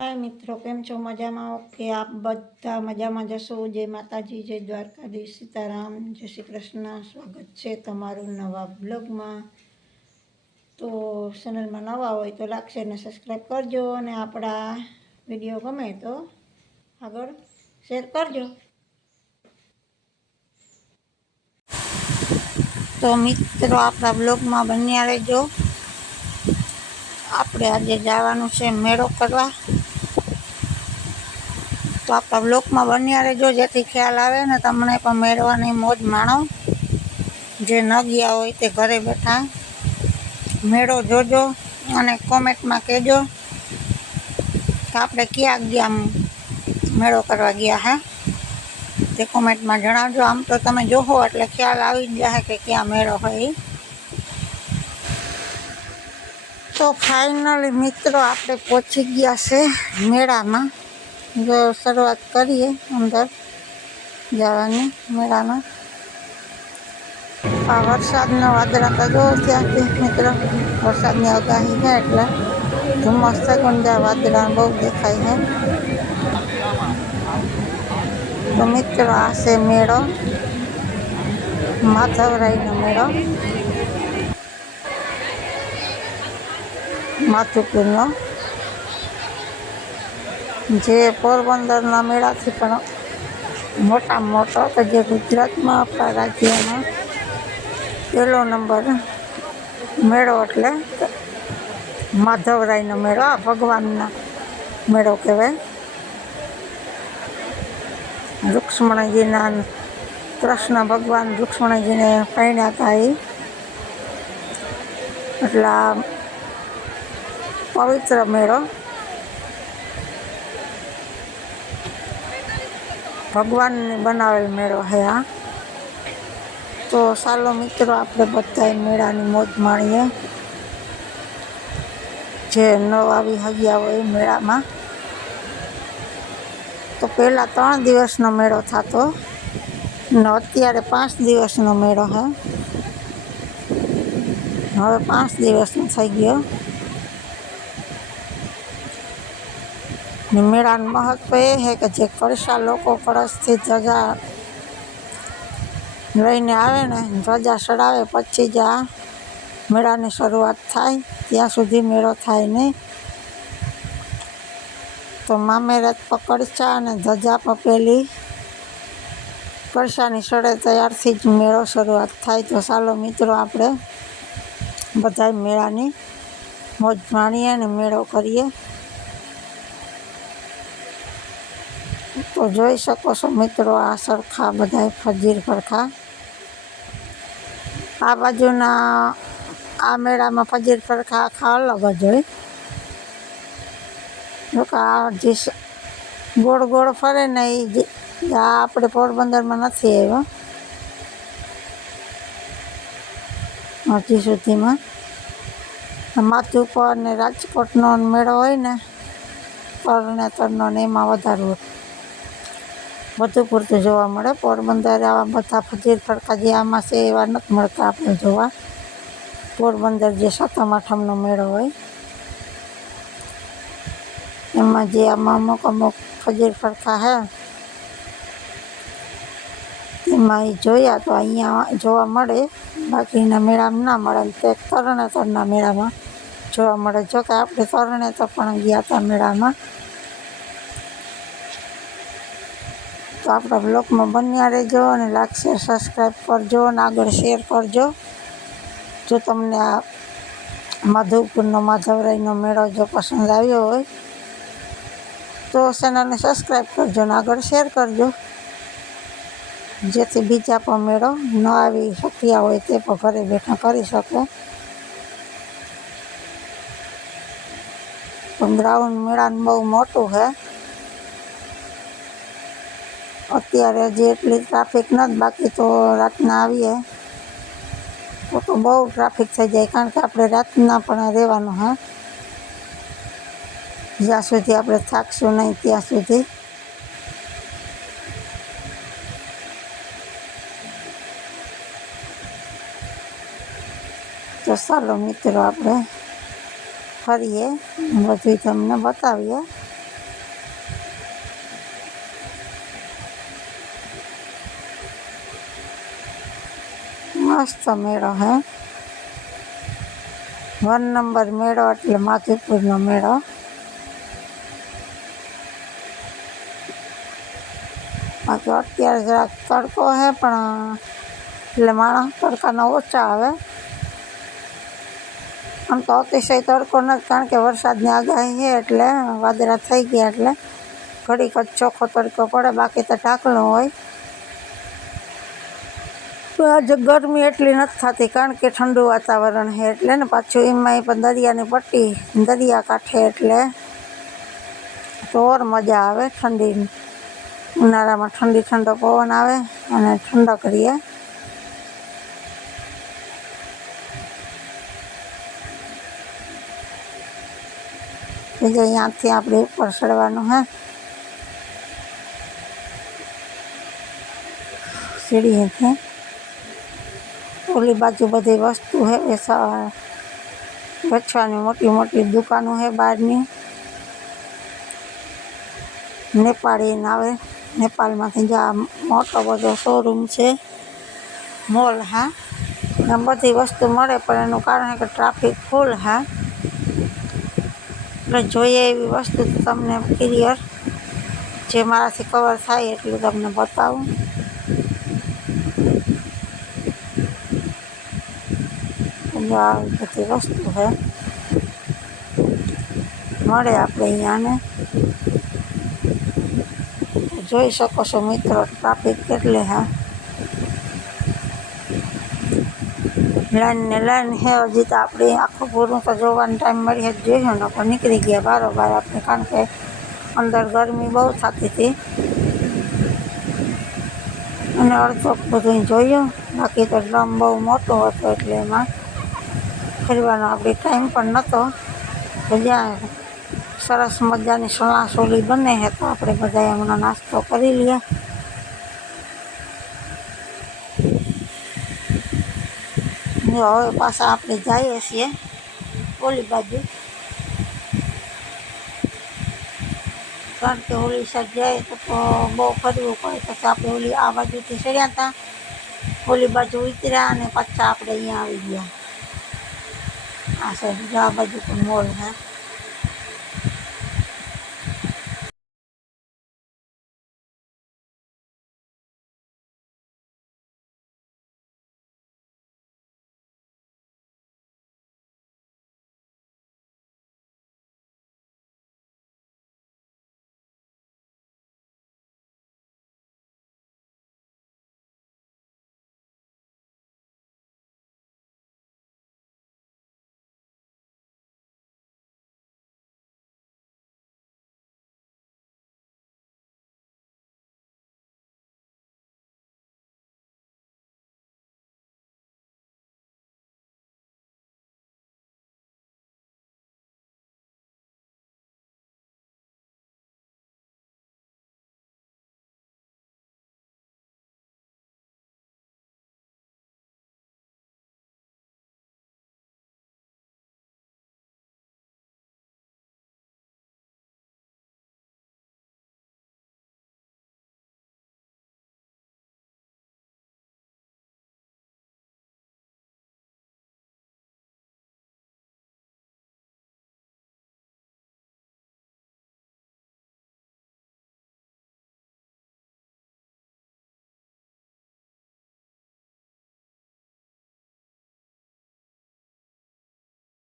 हाय मित्रों, केम छो? मजामां? ओके, आप बधा मजामां जशो। जय माताजी, जय द्वारकाधीश, सीताराम, जय श्री कृष्ण। स्वागत है तमारुं नवा ब्लॉगमां। तो चेनल में नवा होय तो लाइक शेर ने सब्सक्राइब करजो और आपड़ा विडियो गमे तो आगळ शेर करजो। तो मित्रों, आपड़ा ब्लॉग में बन्या रहेजो। आपणे आजे जवानुं छे मेळो करवा। तो आपड़ा ब्लॉग में बन्या रहेजो जेथी ख्याल आवे ने तमने पण मेळवानी मौज माणो। जे न गया होय ते घरे बैठा मेळो जोजो अने कॉमेंट में कहेजो कि आपणे क्यां गया मेळो करवा गया है। ते कॉमेंट में जणावजो। आम तो तमे जोहो एटले ख्याल आवी ज जाहे के क्यां मेळो होय। तो फाइनली मित्रों आपणे पहोंची गया छे मेळा में। जो शुरुआत करिए अंदर जवानी मेळा में। आ वरसादना वादळा तो जो त्याथी मित्रों वरसादनी आगाही है एटले धुम्मस थई गयुं ने वादळा बहु देखाय है। तो मित्रों आ छे मेळो, माधवरायनो मेळो, माधुपुरनो, जे पोरबंदरना मेळाथी पण मोटामां मोटो। तो जे गुजरात में आपणा राज्य में पहलो नंबर मेळो एटले माधवरायनो मेळो। आ भगवाननो मेळो कहेवाय। लक्ष्मणजीना कृष्ण भगवान लक्ष्मणजीने परण्या हता एटले पवित्र मेळो भगवान ने बनावेल मेळो है आ। तो चालो मित्रों आपणे बधाय मेळानी मौज माणीए। जे न आवी हग्या होय मेळा में। तो पहला 3 दिवसनो मेळो थतो ने अत्यारे 5 दिवसनो मेळो है। हवे 5 दिवसनो थई गयो। मेळानुं महत्व ए है कि जे कळशा लोको कळशथी ध्वजा लईने आवे ने ध्वजा चढ़ावे पछी ज आ मेळानी शरूआत थाय त्यां सुधी मेळो थाय नहीं। तो मामेरत पर कळशा अने ध्वजा पर पेली कळशानी चढ़े त्यारथी ज मेळो शरूआत थाय। तो चालो मित्रों आपणे बधाय मेळानी मौज माणीए ने मेळो करीए। तो जोई शको छो मित्रों आ सरखा बधाय फजीर फरखा। आ बाजुना आ मेळा में फजीर फरखा आखा अलग ज होय। जो कि आ जे गोળ गोળ फरे ने ई आ आपणे पोरबंदर में नथी आव्यो हजी सुधीमां। माधुपुर ने राजकोटनो मेळो होय ने तरनेतरनो ने एमां वधारे વધુ પૂરતું જોવા મળે। પોરબંદર આવા બધા ફજીર ફરકા જે આમાં છે એવા નથી મળતા આપણે જોવા। પોરબંદર જે સાતમ આઠમનો મેળો હોય એમાં જે આમાં અમુક અમુક ફજીર ફરકા હે એમાં એ જોયા તો અહીંયા જોવા મળે, બાકીના મેળામાં ના મળે। તે તરણેતરના મેળામાં જોવા મળે। જો કે આપણે તરણેતર પણ ગયા હતા મેળામાં। तो आपड़ा ब्लॉग में बन्या रहेजो और लाइक शेर सब्सक्राइब करजो और आगळ शेर करजो। जो तमने आ माधवपुरनो माधवरायनो मेळो जो पसंद आव्यो होय तो चेनल ने सब्सक्राइब करजो और आगळ शेर करजो, जेथी बीजा पण मेळो न आवी शक्या होय ते पण घरे बैठा करी शके। पण ग्राउंड मेळानुं बहु मोटुं है। અત્યારે હજી એટલી ટ્રાફિક નથી, બાકી તો રાતના આવીએ તો બહુ ટ્રાફિક થઈ જાય, કારણ કે આપણે રાતના પણ રહેવાનું હે જ્યાં સુધી આપણે થાકશું નહીં ત્યાં સુધી। તો ચાલો મિત્રો આપણે ફરીએ, બધું તમને બતાવીએ। મસ્ત મેળો હે 1 નંબર મેળો એટલે માધુપુરનો મેળો। બાકી અત્યારે જરાક તડકો હે પણ એટલે માણસ તડકાનો ઓછા આવે। આમ તો અતિશય તડકો નથી, કારણ કે વરસાદની આગાહી છે એટલે વાદળા થઈ ગયા એટલે ઘડીક જ ચોખ્ખો તડકો પડે, બાકી તો ઢાંકણું હોય। તો આજે ગરમી એટલી નથી થતી, કારણ કે ઠંડુ વાતાવરણ છે એટલે ને પાછું એમાંય પણ દરિયાની પટ્ટી દરિયા કાંઠે એટલે તો ઓર મજા આવે। ઠંડી ઉનાળામાં ઠંડો પવન આવે અને ઠંડક રહીએ। બીજે અહીંયાથી આપણે ઉપર ચડવાનું હે સીડીએથી। ઓલી બાજુ બધી વસ્તુ હે વેચવાની, મોટી મોટી દુકાનો હે બહારની। નેપાળીને આવે, નેપાળમાંથી જા મોટો બધો શોરૂમ છે, મોલ હા। આમ બધી વસ્તુ મળે, પણ એનું કારણ છે કે ટ્રાફિક ફૂલ હા। એટલે જોઈએ એવી વસ્તુ તો તમને ક્લિયર જે મારાથી કવર થાય એટલું તમને બતાવું। આવી બધી વસ્તુ છે મળે આપણે અહીંયા ને જોઈ શકો છો મિત્રો, ટ્રાફિક કેટલી હા। લાઈન ને લાઈન હે, હજી તો આપણે આખું પૂરું તો જોવાનો ટાઈમ મળીએ જ જોયું ને પણ નીકળી ગયા બારોબાર આપણે, કારણ કે અંદર ગરમી બહુ થતી હતી અને અડધો બધું જોયું। બાકી તો ડ્રમ બહુ મોટો હતો એટલે એમાં ફરવાનો આપણે ટાઈમ પણ નહોતો। તો જ્યાં સરસ મજાની સણાસોલી બને છે તો આપણે બધા હમણાં નાસ્તો કરી લઈએ। હવે પાછા આપણે જઈએ છીએ ઓલી બાજુ, કારણ કે ઓલી સાઈડ જાય તો બહુ ફરવું પડે। પછી આપણે ઓલી આ બાજુથી ચડ્યા હતા, ઓલી બાજુ ઉતર્યા અને પાછા આપણે અહીંયા આવી ગયા। આ સાઈડ આ બાજુ પણ મોલ છે।